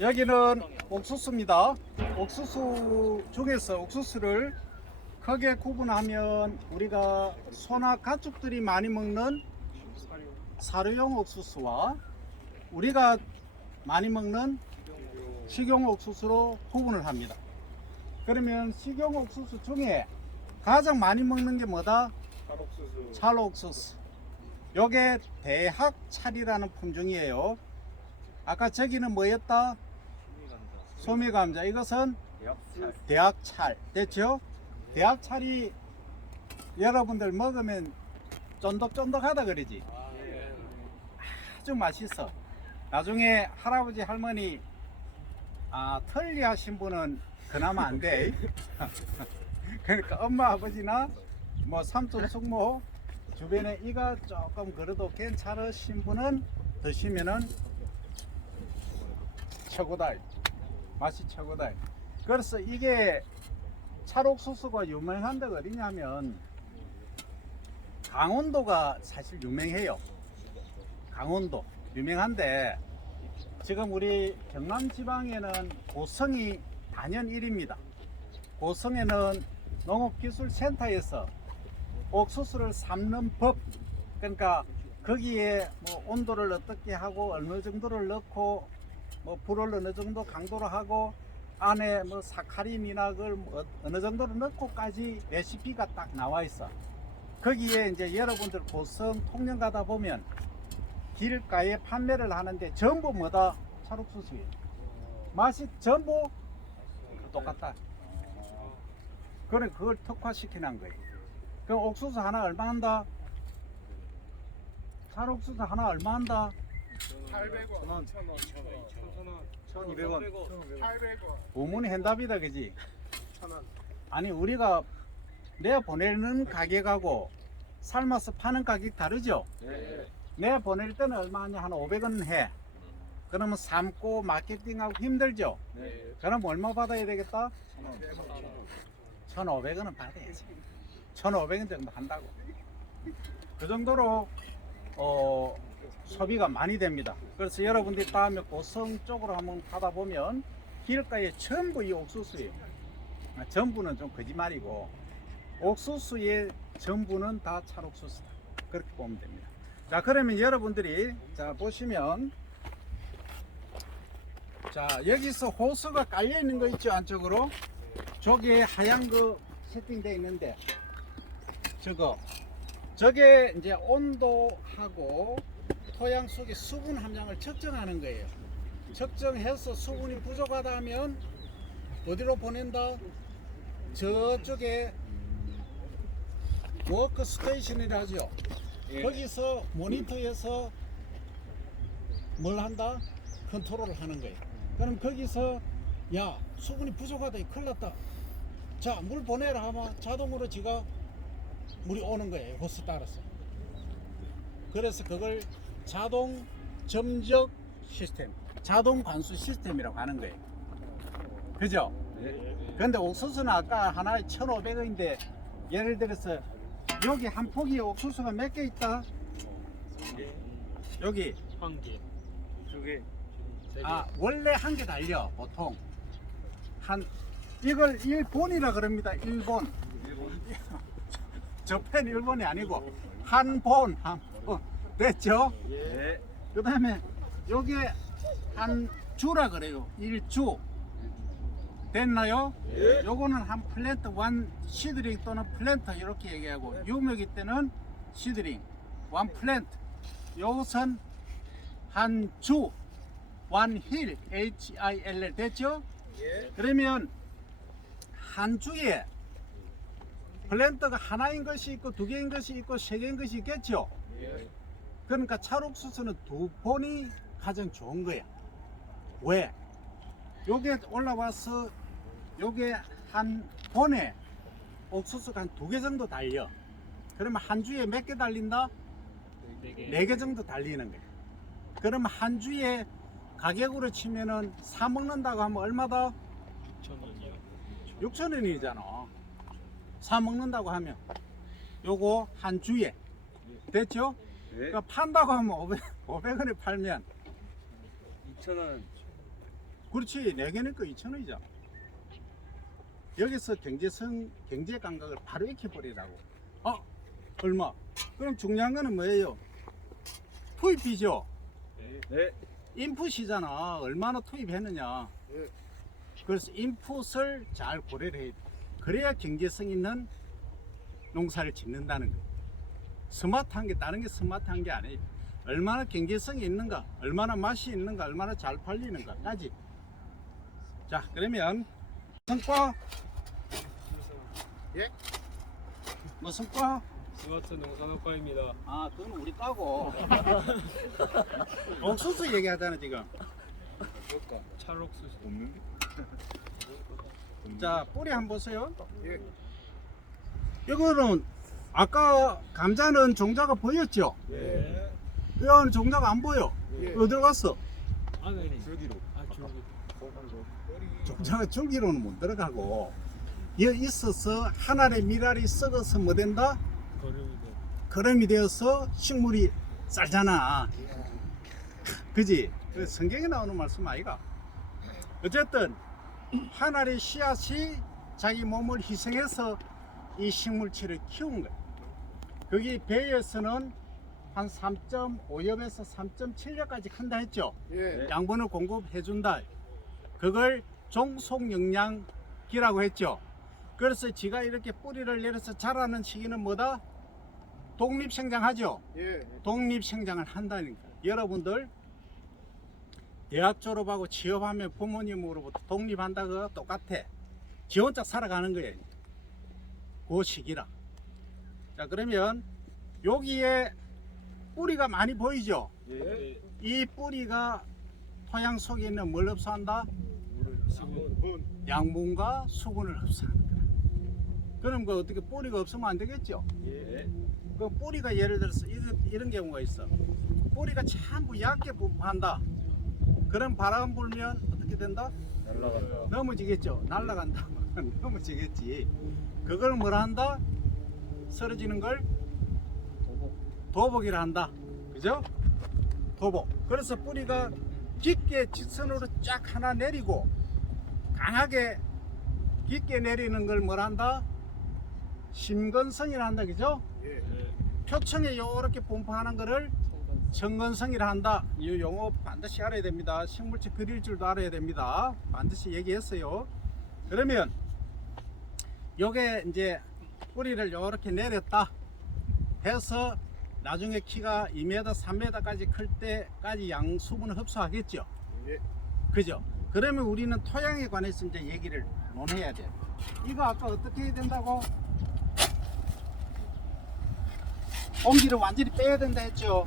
여기는 옥수수입니다. 옥수수 중에서 옥수수를 크게 구분하면 우리가 소나 가축들이 많이 먹는 사료용 옥수수와 우리가 많이 먹는 식용 옥수수로 구분을 합니다. 그러면 식용 옥수수 중에 가장 많이 먹는 게 뭐다? 찰옥수수. 요게 대학찰이라는 품종이에요. 아까 저기는 뭐였다? 소미감자. 이것은 대학찰. 됐죠? 대학찰이 여러분들 먹으면 쫀득쫀득하다 그러지? 아주 맛있어. 나중에 할아버지 할머니 털리 하신 분은 그나마 안 돼. 그러니까 엄마 아버지나 뭐 삼촌 숙모 주변에 이가 조금 그래도 괜찮으신 분은 드시면은 최고다. 맛이 최고다. 그래서 이게 찰옥수수가 유명한 데가 어디냐면 강원도가 사실 유명해요. 강원도 유명한데 지금 우리 경남 지방에는 고성이 단연 1위입니다. 고성에는 농업기술센터에서 옥수수를 삶는 법, 그러니까 거기에 뭐 온도를 어떻게 하고 어느 정도를 넣고 뭐 불을 어느 정도 강도로 하고 안에 뭐 사카린이나 그걸 뭐 어느 정도로 넣고까지 레시피가 딱 나와 있어. 거기에 이제 여러분들 고성 통영 가다 보면 길가에 판매를 하는데 전부 뭐다? 찰옥수수예요. 맛이 전부 똑같다. 그래 그걸 특화시키는 거예요. 그럼 옥수수 하나 얼마 한다? 찰옥수수 하나 얼마 한다? 800원, 1,000원, 1,200원, 800원, 우문이 hen답이다 그지? 1,000원. 아니 우리가 내가 보내는 가격하고 삶아서 파는 가격 다르죠? 네. 내가 보낼 때는 얼마 하냐? 한 500원 해. 그러면 삶고 마케팅하고 힘들죠? 네. 그럼 얼마 받아야 되겠다? 1,500원은 받아야지. 1,500원 정도 한다고. 그 정도로 소비가 많이 됩니다. 그래서 여러분들이 다음에 고성 쪽으로 한번 가다 보면 길가에 전부 이 옥수수예요. 전부는 좀 거짓말이고 옥수수의 전부는 다 찰옥수수다. 그렇게 보면 됩니다. 자, 그러면 여러분들이 자 보시면 자 여기서 호스가 깔려 있는 거 있죠, 안쪽으로. 저게 하얀 거 세팅되어 있는데 저게 이제 온도하고 토양 속의 수분 함량을 측정하는 거예요. 측정해서 수분이 부족하다 하면 어디로 보낸다? 저쪽에 워크 스테이션이라 하죠. 예. 거기서 모니터에서 뭘 한다? 컨트롤을 하는 거예요. 그럼 거기서 야 수분이 부족하다, 큰일 났다, 자 물 보내라 하면 자동으로 지가 물이 오는 거예요. 호스 따라서. 그래서 그걸 자동 점적 시스템, 자동 관수 시스템이라고 하는 거예요. 그죠? 그런데 옥수수는 아까 하나에 1,500원인데 예를 들어서 여기 한 포기에 옥수수가 몇 개 있다? 여기 한 개, 두 개, 세 개. 원래 한 개 달려. 보통 이걸 1본이라 그럽니다. 1본. 저 펜 1본이 아니고 한 본. 됐죠? 예. 그 다음에 요게 한 주라 그래요. 1주. 됐나요? 요거는 한 플랜트 원 시드링 또는 플랜트 이렇게 얘기하고 유묘기 때는 시드링 원 플랜트. 요것은 한 주 원힐 HILL 됐죠? 그러면 한 주에 플랜트가 하나인 것이 있고 두 개인 것이 있고 세 개인 것이 있겠죠? 그러니까 찰옥수수는 두 본이 가장 좋은 거야. 왜? 요게 올라와서 요게 한 본에 옥수수가 한 두 개 정도 달려. 그러면 한 주에 몇 개 달린다? 네 개 정도 달리는 거야. 그러면 한 주에 가격으로 치면은 사 먹는다고 하면 얼마다? 6,000원이요. 6,000원이잖아. 사 먹는다고 하면 요거 한 주에 됐죠? 그러니까 판다고 하면 500원에 팔면 2,000원. 그렇지. 4개니까 2,000원이잖아. 여기서 경제 감각을 바로 익혀버리라고. 얼마? 그럼 중요한 거는 뭐예요? 투입이죠. 네. 인풋이잖아. 얼마나 투입했느냐. 그래서 인풋을 잘 고려를 해야 돼. 그래야 경제성 있는 농사를 짓는다는 거예요. 스마트한 게 다른 게 스마트한 게 아니에요. 얼마나 경제성이 있는가, 얼마나 맛이 있는가, 얼마나 잘 팔리는가까지. 자, 그러면 성과? 예? 무슨 과? 스마트 농산업과입니다. 아, 그건 우리 과고. 옥수수 얘기하잖아 지금. 찰옥수수. 자, 뿌리 한번 보세요. 이거는 아까 감자는 종자가 보였죠? 네. 이거는 종자가 안 보여. 어디 갔어? 안에 줄기로. 줄기. 종자가 줄기로는 못 들어가고 여기 있어서 한 알의 밀알이 썩어서 뭐 된다? 거름이 돼. 거름이 되어서 식물이 쌀잖아. 그지? 그 성경에 나오는 말씀 아이가? 어쨌든 한 알의 씨앗이 자기 몸을 희생해서 이 식물체를 키운 거야. 거기 배에서는 한 3.5엽에서 3.7엽까지 큰다 했죠? 양분을 공급해 준다. 그걸 종속영양기라고 했죠. 그래서 지가 이렇게 뿌리를 내려서 자라는 시기는 뭐다? 독립생장하죠. 독립생장을 한다니까. 여러분들 대학 졸업하고 취업하면 부모님으로부터 독립한다고 똑같아. 지 혼자 살아가는 거예요. 그 시기라. 자, 그러면 여기에 뿌리가 많이 보이죠? 이 뿌리가 토양 속에 있는 뭘 흡수한다? 양분과 수분을 흡수하는 거야. 그럼 그 어떻게 뿌리가 없으면 안 되겠죠? 그 뿌리가 예를 들어서 이런 경우가 있어. 뿌리가 전부 얇게 분포한다. 그럼 바람 불면 어떻게 된다? 날라간다. 넘어지겠죠. 날아간다. 넘어지겠지. 그걸 뭐라 한다? 쓰러지는 걸 도복이라 한다. 그죠? 도복. 그래서 뿌리가 깊게 직선으로 쫙 하나 내리고 강하게 깊게 내리는 걸 뭐라 한다? 심건성이라 한다. 그죠? 표층에 요렇게 분포하는 거를 정건성이라 한다. 이 용어 반드시 알아야 됩니다. 식물체 그릴 줄도 알아야 됩니다. 반드시 얘기했어요. 그러면 요게 이제 뿌리를 요렇게 내렸다 해서 나중에 키가 2m, 3m까지 클 때까지 양수분을 흡수하겠죠. 그죠? 그러면 우리는 토양에 관해서 이제 얘기를 논해야 돼. 이거 아까 어떻게 해야 된다고? 공기를 완전히 빼야 된다 했죠.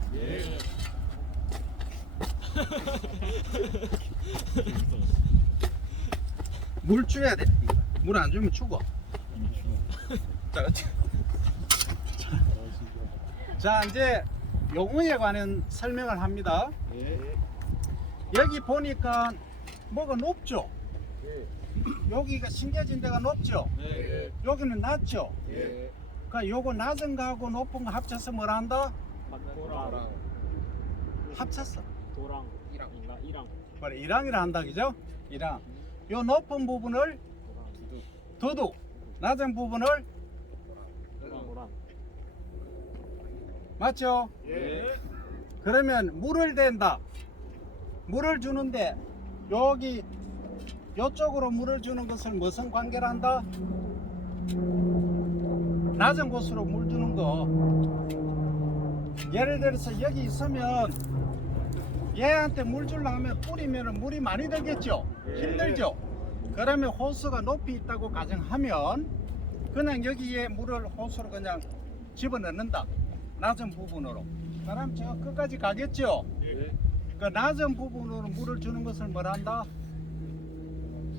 물 줘야 돼. 물 안 주면 죽어. 자, 이제 용어에 관한 설명을 합니다. 여기 보니까 뭐가 높죠? 여기가 심겨진 데가 높죠? 여기는 낮죠? 그러니까 요거 낮은 거하고 높은 거 합쳐서 뭐라 한다? 도랑. 합쳤어. 도랑. 이랑. 그래, 이랑이라 한다. 그죠? 이랑. 요 높은 부분을 두둑, 낮은 부분을 도랑. 맞죠? 그러면 물을 댄다. 물을 주는데 여기 이쪽으로 물을 주는 것을 무슨 관계로 한다? 낮은 곳으로 물 주는 거. 예를 들어서 여기 있으면 얘한테 물 주려면 뿌리면 물이 많이 들겠죠? 힘들죠? 그러면 호수가 높이 있다고 가정하면 그냥 여기에 물을 호수로 그냥 집어넣는다. 낮은 부분으로. 그럼 저 끝까지 가겠죠? 그 낮은 부분으로 물을 주는 것을 뭐라 한다?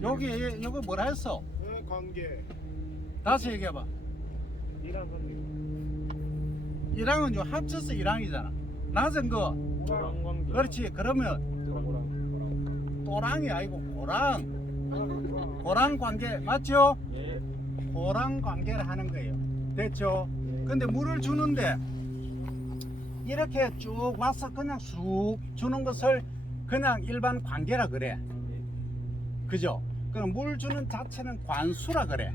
여기 이거 뭐라 했어? 관계. 다시 얘기해봐. 이랑 선생님. 1항은 요 합쳐서 1항이잖아. 낮은 거. 고랑 관계. 그렇지. 그러면 고랑. 또랑이 아니고 고랑. 고랑 관계 맞죠? 예. 고랑 관계를 하는 거예요. 됐죠? 근데 물을 주는데 이렇게 쭉 와서 그냥 쑥 주는 것을 그냥 일반 관계라 그래. 그죠? 그럼 물 주는 자체는 관수라 그래.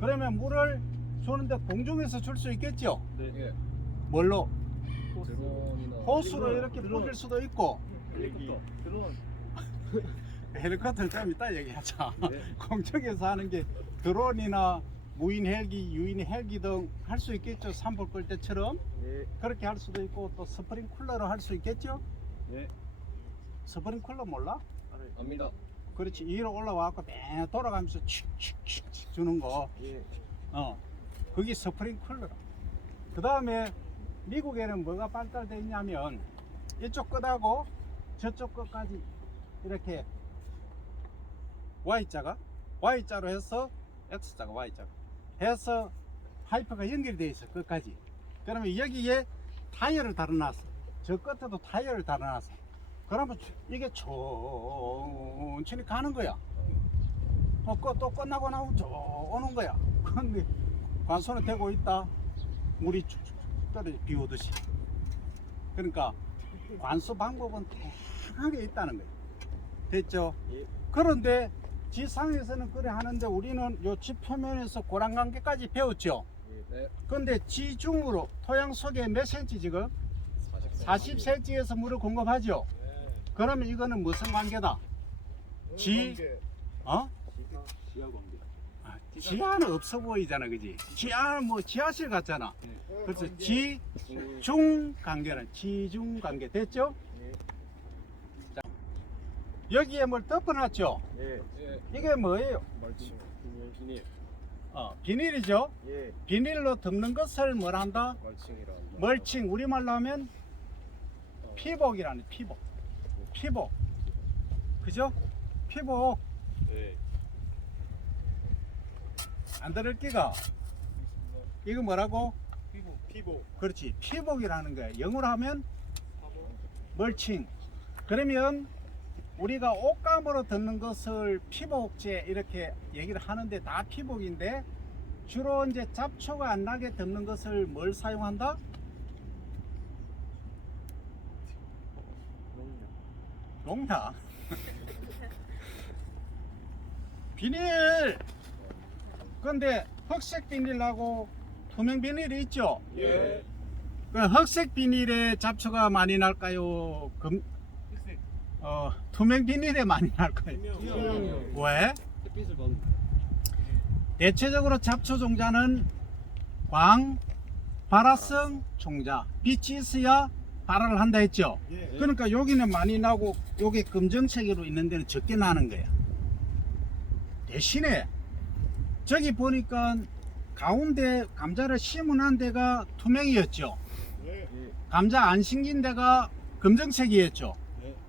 그러면 물을 주는데 공중에서 줄 수 있겠죠? 네. 뭘로? 드론이나 호수로 이렇게 뿌릴 수도 있고. 헬리콥터. 드론. 헬리콥터는 좀 이따 얘기하자. 네. 공중에서 하는 게 드론이나 무인 헬기, 유인 헬기 등 할 수 있겠죠. 산불 끌 때처럼 예. 그렇게 할 수도 있고 또 스프링쿨러로 할 수 있겠죠. 예. 스프링쿨러 몰라? 압니다. 그렇지. 위로 올라와갖고 매 돌아가면서 칙칙칙 주는 거. 예. 그게 스프링쿨러. 그 다음에 미국에는 뭐가 발달되어 있냐면 이쪽 끝하고 저쪽 끝까지 이렇게 Y자로 해서 X자가 Y자가 해서 파이프가 연결되어 있어. 끝까지. 그러면 여기에 타이어를 달아놨어. 저 끝에도 타이어를 달아놨어. 그러면 이게 천천히 가는 거야. 또 끝나고 나면 쭉 오는 거야. 근데 관수는 되고 있다. 물이 쭉쭉 떨어져 비 오듯이. 그러니까 관수 방법은 다양하게 있다는 거예요. 됐죠? 예. 그런데 지상에서는 그래 하는데 우리는 요 지표면에서 고랑관계까지 배웠죠. 네. 근데 지중으로 토양 속에 몇 cm 지금? 40cm에서 물을 공급하죠. 그러면 이거는 무슨 관계다? 어? 지하 관계. 지하는 없어 보이잖아, 그지? 지하는 뭐 지하실 같잖아. 그래서 중 지중 관계는 지중 관계 됐죠? 예. 자, 여기에 뭘 덮어놨죠? 예. 이게 뭐예요? 멀칭. 비닐. 비닐이죠. 예. 비닐로 덮는 것을 뭘 한다? 멀칭이라. 멀칭, 우리말로 하면 피복이라는 피복. 그죠? 피복. 예. 안 들을 끼가? 이거 뭐라고? 피복. 그렇지. 피복이라는 거야. 영어로 하면 멀칭. 그러면 우리가 옷감으로 덮는 것을 피복제 이렇게 얘기를 하는데 다 피복인데 주로 이제 잡초가 안 나게 덮는 것을 뭘 사용한다? 농약. 비닐. 근데 흑색 비닐하고 투명 비닐이 있죠. 예. 그 흑색 비닐에 잡초가 많이 날까요? 투명 비닐에 많이 날까요? 왜? 햇빛을 받는. 대체적으로 잡초 종자는 광, 발화성 종자, 빛이 있어야 발화를 한다 했죠. 그러니까 여기는 많이 나고 여기 검정색으로 있는 데는 적게 나는 거야. 대신에 저기 보니까 가운데 감자를 심은 데가 투명이었죠. 감자 안 심긴 데가 검정색이었죠.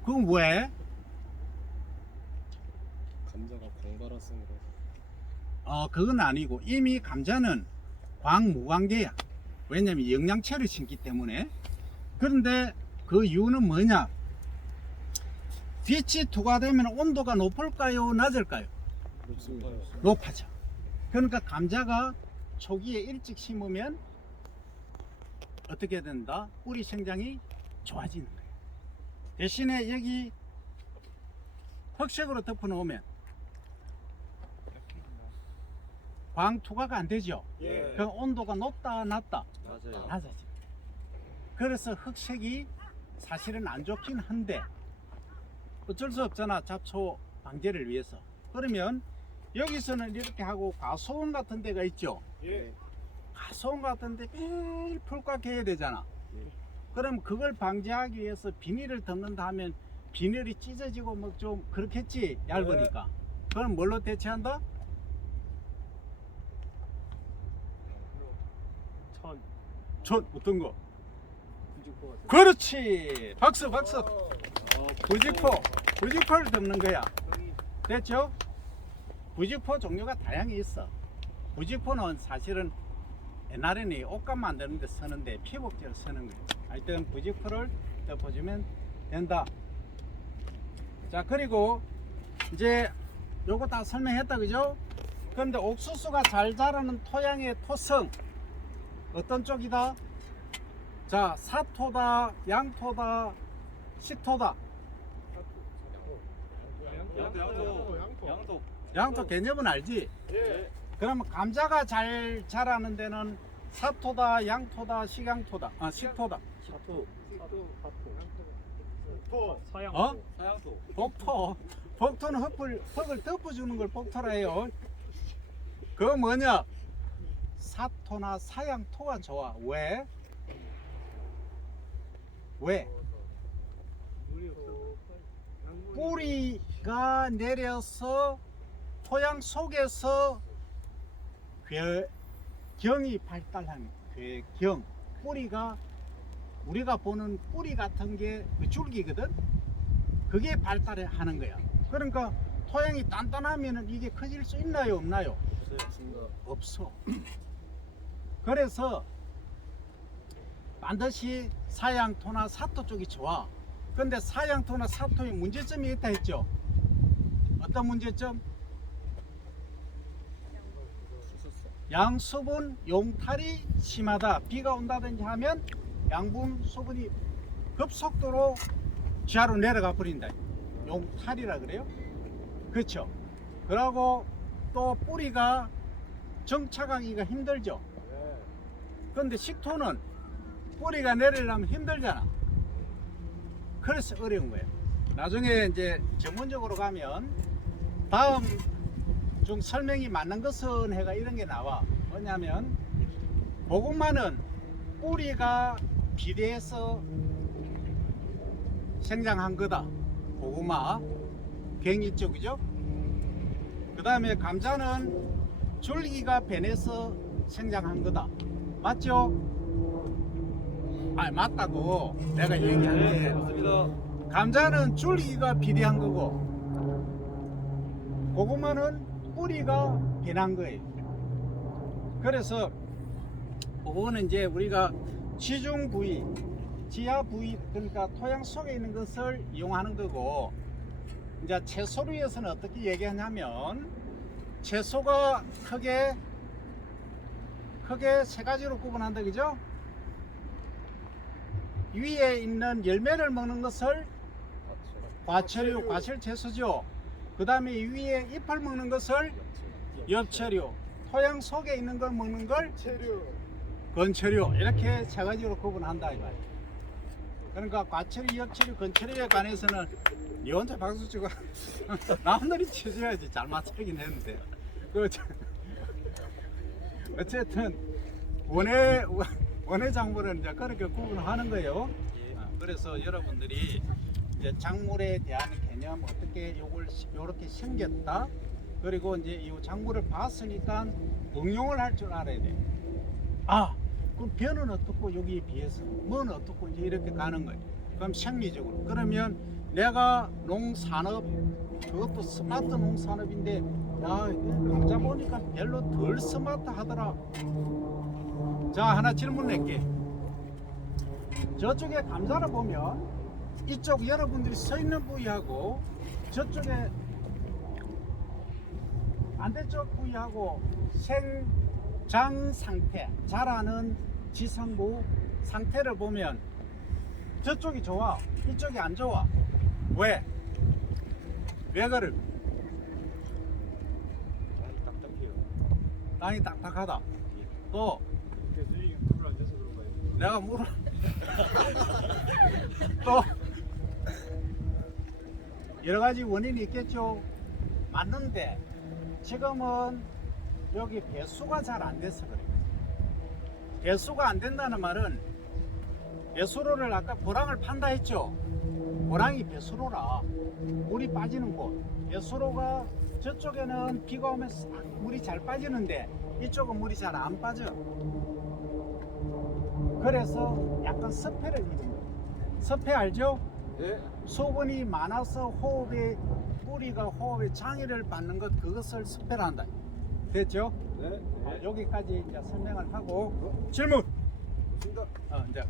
그건 왜? 감자가 광발화성으로. 그건 아니고 이미 감자는 광무관계야. 왜냐면 영양체를 심기 때문에. 그런데 그 이유는 뭐냐? 빛이 투과되면 온도가 높을까요? 낮을까요? 높습니다. 높아져. 그러니까 감자가 초기에 일찍 심으면 어떻게 된다? 뿌리 성장이 좋아지는 거예요. 대신에 여기 흑색으로 덮어 놓으면 광 투과가 안 되죠. 그 온도가 높다 낮다 맞아요. 낮아지. 그래서 흑색이 사실은 안 좋긴 한데 어쩔 수 없잖아. 잡초 방제를 위해서. 그러면 여기서는 이렇게 하고 과수원 같은 데가 있죠. 예. 과수원 같은 데 매일 풀깎여야 되잖아. 예. 그럼 그걸 방지하기 위해서 비닐을 덮는다 하면 비닐이 찢어지고 뭐 좀 그렇겠지, 얇으니까. 그럼 뭘로 대체한다? 천. 전 어떤 거? 부직포 같은. 그렇지. 박수 박수. 아, 부직포를 덮는 거야. 됐죠? 부직포 종류가 다양히 있어. 부직포는 사실은 옛날에는 이 옷감 만드는 데 쓰는데 피복제를 쓰는 거예요. 하여튼 부직포를 덮어주면 된다. 자, 그리고 이제 요거 다 설명했다, 그죠? 그런데 옥수수가 잘 자라는 토양의 토성 어떤 쪽이다? 자, 사토다, 양토다, 식토다. 양도. 양토 개념은 알지? 예. 그러면 감자가 잘 자라는 데는 사토다, 양토다, 식양토다, 식토다. 사토. 토. 사양. 어? 사양도. 복토. 복토는 흙을 덮어주는 걸 복토라 해요. 그거 뭐냐? 사토나 사양토가 좋아. 왜? 왜? 뿌리가 내려서 토양 속에서 괴경이 발달하는 괴경. 뿌리가 우리가 보는 뿌리 같은 게 그 줄기거든. 그게 발달하는 거야. 그러니까 토양이 단단하면은 이게 커질 수 있나요, 없나요? 없어. 그래서 반드시 사양토나 사토 쪽이 좋아. 근데 사양토나 사토에 문제점이 있다 했죠. 어떤 문제점? 양수분 용탈이 심하다. 비가 온다든지 하면 양분 수분이 급속도로 지하로 내려가 버린다. 용탈이라 그래요. 그렇죠. 그러고 또 뿌리가 정착하기가 힘들죠. 그런데 식토는 뿌리가 내리려면 힘들잖아. 그래서 어려운 거예요. 나중에 이제 전문적으로 가면 다음 중 설명이 맞는 것은 해가 이런 게 나와. 뭐냐면 고구마는 뿌리가 비대해서 생장한 거다. 고구마 괭이 쪽이죠. 그 다음에 감자는 줄기가 변해서 생장한 거다. 맞죠? 맞다고 내가 얘기하는데 맞습니다. 감자는 줄기가 비대한 거고 고구마는 뿌리가 변한 거예요. 그래서 그거는 이제 우리가 지중 부위, 지하 부위, 그러니까 토양 속에 있는 것을 이용하는 거고, 이제 채소류에서는 어떻게 얘기하냐면 채소가 크게 세 가지로 구분한다, 그죠? 위에 있는 열매를 먹는 것을 과채류, 과실채소죠. 그 다음에 위에 잎을 먹는 것을 엽채류, 토양 속에 있는 걸 먹는 걸 체류. 건체류. 이렇게 세 가지로 구분한다 이 말이야. 그러니까 과체류, 엽체류, 건체류에 관해서는 니 혼자 박수 치고 남들이 쳐줘야지. 잘 맞추긴 했는데 어쨌든 원예 작물은 이제 그렇게 구분하는 거예요. 그래서 여러분들이 이제 작물에 대한 개념 어떻게 요걸 요렇게 생겼다. 그리고 이제 이 작물을 봤으니까 응용을 할 줄 알아야 돼. 그럼 벼는 어떻고 여기에 비해서 뭐는 어떻고 이제 이렇게 가는 거예요. 그럼 생리적으로. 그러면 내가 농산업 그것도 스마트 농산업인데 감자 보니까 별로 덜 스마트 하더라. 자, 하나 질문 낼게. 저쪽에 감자를 보면 이쪽 여러분들이 서 있는 부위하고 저쪽에 반대쪽 부위하고 생장 상태, 자라는 지성부 상태를 보면 저쪽이 좋아, 이쪽이 안 좋아. 왜? 왜 그래? 많이 딱딱해요. 땅이 딱딱하다. 또 교수님이 물을 안 줘서 그런가요? 내가 물을 또 여러 가지 원인이 있겠죠. 맞는데 지금은 여기 배수가 잘 안 돼서 그래요. 배수가 안 된다는 말은 배수로를 아까 고랑을 판다 했죠. 고랑이 배수로라 물이 빠지는 곳. 배수로가 저쪽에는 비가 오면 싹 물이 잘 빠지는데 이쪽은 물이 잘 안 빠져. 그래서 약간 습해를 입은 거예요. 습해 알죠? 네. 수분이 많아서 호흡에 뿌리가 호흡에 장애를 받는 것 그것을 습해한다. 됐죠? 네. 여기까지 이제 설명을 하고 질문. 좋습니다. 이제